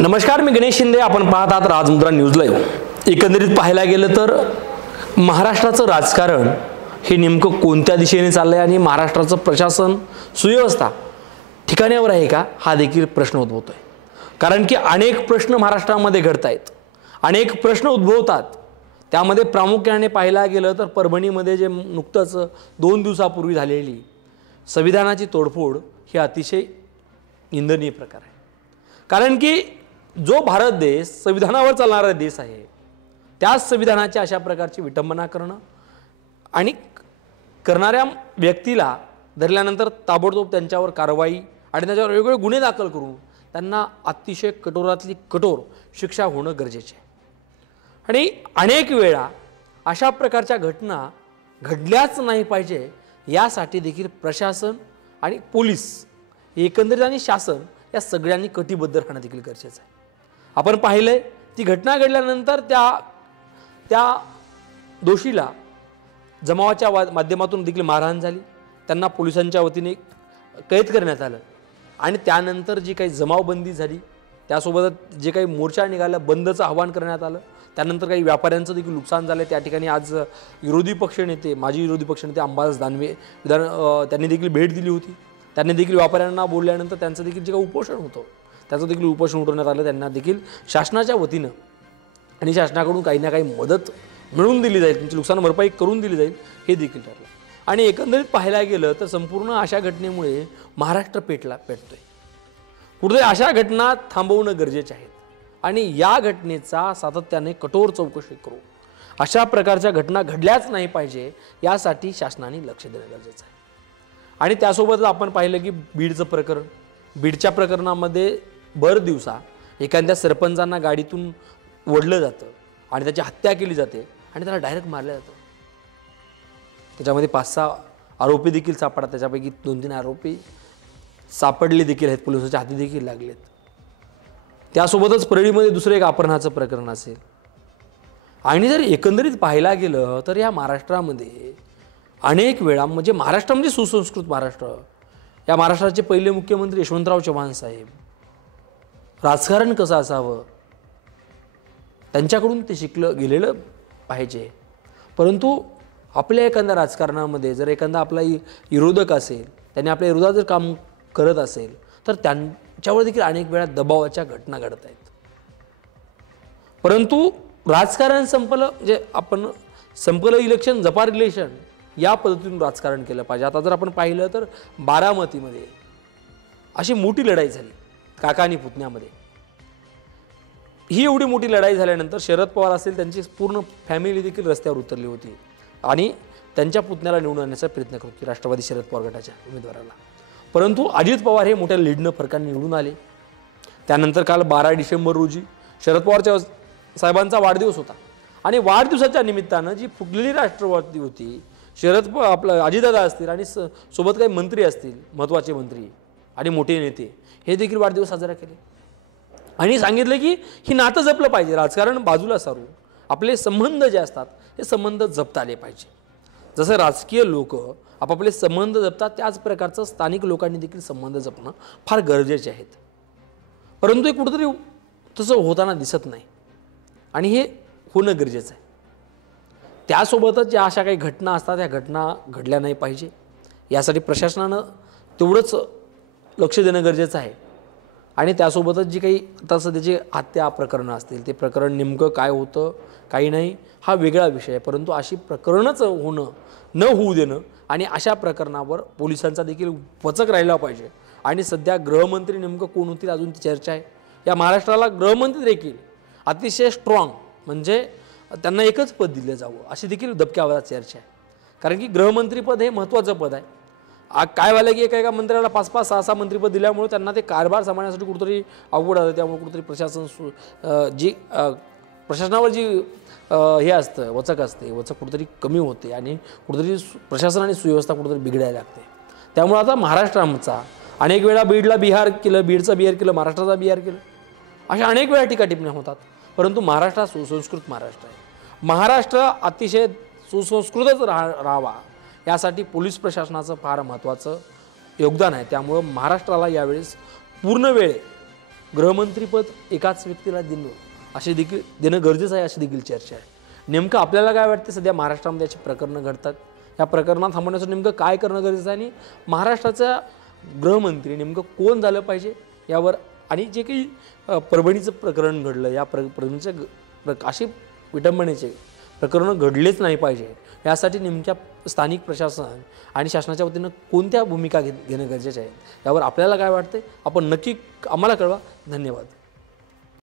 नमस्कार, मी गणेश शिंदे. आपण पाहत आहात राजमुद्रा न्यूज लाईव्ह. एकंदरीत पाहायला गेलं तर महाराष्ट्राचं राजकारण हे नेमकं कोणत्या दिशेने चाललंय आणि महाराष्ट्राचं प्रशासन सुव्यवस्था ठिकाण्यावर आहे का, हा देखील प्रश्न उद्भवतोय. कारण की अनेक प्रश्न महाराष्ट्रामध्ये घडतायत, अनेक प्रश्न उद्भवतात. त्यामध्ये प्रामुख्याने पाहायला गेलं तर परभणीमध्ये जे नुकतंच 2 दिवसापूर्वी झालेली संविधानाची तोडफोड ही अतिशय निंदनीय प्रकार आहे. कारण की जो भारत देश संविधानावर चालणारा देश आहे, त्याच संविधानाची अशा प्रकारची विटंबना करणं आणि करणाऱ्या व्यक्तीला धरल्यानंतर ताबडतोब त्यांच्यावर कारवाई आणि त्याच्यावर वेगवेगळे गुन्हे दाखल करून त्यांना अतिशय कठोरातली कठोर शिक्षा होणं गरजेचे आहे. आणि अनेक वेळा अशा प्रकारच्या घटना घडल्याच नाही पाहिजे यासाठी देखील प्रशासन आणि पोलीस एकंदरीत आणि शासन या सगळ्यांनी कटिबद्ध राहणं देखील गरजेचं आहे. आपण पाहिलंय ती घटना घडल्यानंतर त्या दोषीला जमावाच्या माध्यमातून देखील मारहाण झाली, त्यांना पोलिसांच्या वतीने कैद करण्यात आलं आणि त्यानंतर जी काही जमावबंदी झाली, त्यासोबत जे काही मोर्चा निघाला, बंदचं आवाहन करण्यात आलं, त्यानंतर काही व्यापाऱ्यांचं देखील नुकसान झालं. त्या ठिकाणी आज विरोधी पक्षनेते, माजी विरोधी पक्षनेते अंबादास दानवे त्यांनी देखील भेट दिली होती. त्यांनी देखील व्यापाऱ्यांना बोलल्यानंतर त्यांचं देखील जे काही उपोषण होतं त्याचं देखील उपोषण उठवण्यात आलं. त्यांना देखील शासनाच्या वतीनं आणि शासनाकडून काही ना काही मदत मिळवून दिली जाईल, त्यांची नुकसान भरपाई करून दिली जाईल, हे देखील ठरलं. आणि एकंदरीत पाहायला गेलं तर संपूर्ण अशा घटनेमुळे महाराष्ट्र पेटतोय. कुठे अशा घटना थांबवणं गरजेचे आहेत आणि या घटनेचा सातत्याने कठोर चौकशी करू, अशा प्रकारच्या घटना घडल्याच नाही पाहिजे यासाठी शासनाने लक्ष देणं गरजेचं आहे. आणि त्यासोबतच आपण पाहिलं की बीडच्या प्रकरणामध्ये भर दिवसा एखाद्या सरपंचांना गाडीतून ओढलं जातं आणि त्याची हत्या केली जाते आणि त्याला डायरेक्ट मारलं जातं. त्याच्यामध्ये 5-6 आरोपी देखील सापडतात, त्याच्यापैकी 2-3 आरोपी सापडले देखील आहेत, पोलिसांच्या हाती देखील लागलेत. त्यासोबतच परळीमध्ये दुसरं एक अपहरणाचं प्रकरण असेल. आणि जर एकंदरीत पाहायला गेलं तर या महाराष्ट्रामध्ये अनेक वेळा म्हणजे महाराष्ट्र म्हणजे सुसंस्कृत महाराष्ट्र, या महाराष्ट्राचे पहिले मुख्यमंत्री यशवंतराव चव्हाण साहेब राजकारण कसं असावं त्यांच्याकडून ते शिकलं गेलेलं पाहिजे. परंतु आपल्या एखाद्या राजकारणामध्ये जर एखादा आपला विरोधक असेल, त्याने आपल्या विरोधात जर काम करत असेल तर त्यांच्यावर देखील अनेक वेळा दबावाच्या घटना घडत आहेत. परंतु राजकारण संपलं म्हणजे आपण संपलं इलेक्शन जपा रिलेशन या पद्धतीने राजकारण केलं पाहिजे. आता जर आपण पाहिलं तर बारामतीमध्ये अशी मोठी लढाई झाली काका आणि पुतण्यामध्ये. ही एवढी मोठी लढाई झाल्यानंतर शरद पवार असेल त्यांची पूर्ण फॅमिली देखील रस्त्यावर उतरली होती आणि त्यांच्या पुतण्याला निवडून आणण्याचा प्रयत्न करत होती राष्ट्रवादी शरद पवार गटाच्या उमेदवाराला. परंतु अजित पवार हे मोठ्या लीडनं फरकाने निवडून आले. त्यानंतर काल 12 डिसेंबर रोजी शरद पवारच्या साहेबांचा वाढदिवस होता आणि वाढदिवसाच्या निमित्तानं जी फुगलेली राष्ट्रवादी होती, आपलं अजितदादा असतील आणि सोबत काही मंत्री असतील, महत्त्वाचे मंत्री आणि मोठे नेते, हे देखील वाढदिवस साजरा केले आणि सांगितलं की ही नातं जपलं पाहिजे, राजकारण बाजूला सारू, आपले संबंध जे असतात हे संबंध जपता आले पाहिजे. जसं राजकीय लोक आपापले संबंध जपतात त्याच प्रकारचं स्थानिक लोकांनी देखील संबंध जपणं फार गरजेचे आहेत. परंतु हे कुठंतरी तसं होताना दिसत नाही आणि हे होणं गरजेचं आहे. त्यासोबतच ज्या अशा काही घटना असतात त्या घटना घडल्या नाही पाहिजे यासाठी प्रशासनानं तेवढंच लक्ष देणं गरजेचं आहे. आणि त्यासोबतच जी काही आता सध्याची हत्या प्रकरणं असतील ते प्रकरण नेमकं काय होतं काही नाही हा वेगळा विषय आहे. परंतु अशी प्रकरणच न होऊ देणं आणि अशा प्रकरणावर पोलिसांचा देखील वचक राहिला पाहिजे. आणि सध्या गृहमंत्री नेमकं कोण होतील अजून ती चर्चा आहे. या महाराष्ट्राला गृहमंत्री देखील अतिशय स्ट्रॉंग म्हणजे त्यांना एकच पद दिलं जावं अशी देखील दबक्या आवाजात चर्चा आहे. कारण की गृहमंत्रीपद हे महत्त्वाचं पद आहे. काय व्हायला की एका मंत्र्याला 5-5, 6-6 मंत्रीपद दिल्यामुळे त्यांना ते कारभार सांभाळण्यासाठी कुठेतरी अवघड आलं. त्यामुळे कुठेतरी प्रशासनावर जी हे असतं वचक असते, वचक कुठेतरी कमी होते आणि कुठेतरी प्रशासन आणि सुव्यवस्था कुठेतरी बिघडायला लागते. त्यामुळे आता महाराष्ट्र आमचा अनेक वेळा बीडला बिहार केलं, बीडचं बिहार केलं, महाराष्ट्राचा बिहार केलं, अशा अनेक वेळा टीकाटिप्पण्या होतात. परंतु महाराष्ट्र हा सुसंस्कृत महाराष्ट्र आहे. महाराष्ट्र अतिशय सुसंस्कृतच राहावा यासाठी पोलीस प्रशासनाचं फार महत्त्वाचं योगदान आहे. त्यामुळे महाराष्ट्राला यावेळेस पूर्ण वेळ गृहमंत्रीपद एकाच व्यक्तीला देणं गरजेचं आहे अशी देखील चर्चा आहे. नेमकं आपल्याला काय वाटते, सध्या महाराष्ट्रामध्ये अशी प्रकरणं घडतात, या प्रकरणात थांबवण्याचं नेमकं काय करणं गरजेचं आहे आणि महाराष्ट्राचा गृहमंत्री नेमकं कोण झालं पाहिजे यावर, आणि जे काही परभणीचं प्रकरण घडलं, या परभणीचं अशी विटंबनेचे प्रकरणं घडलेच नाही पाहिजे यासाठी नेमक्या स्थानिक प्रशासन आणि शासनाच्या वतीनं कोणत्या भूमिका घेणं गरजेचं आहे यावर आपल्याला काय वाटते आपण नक्की आम्हाला कळवा. धन्यवाद.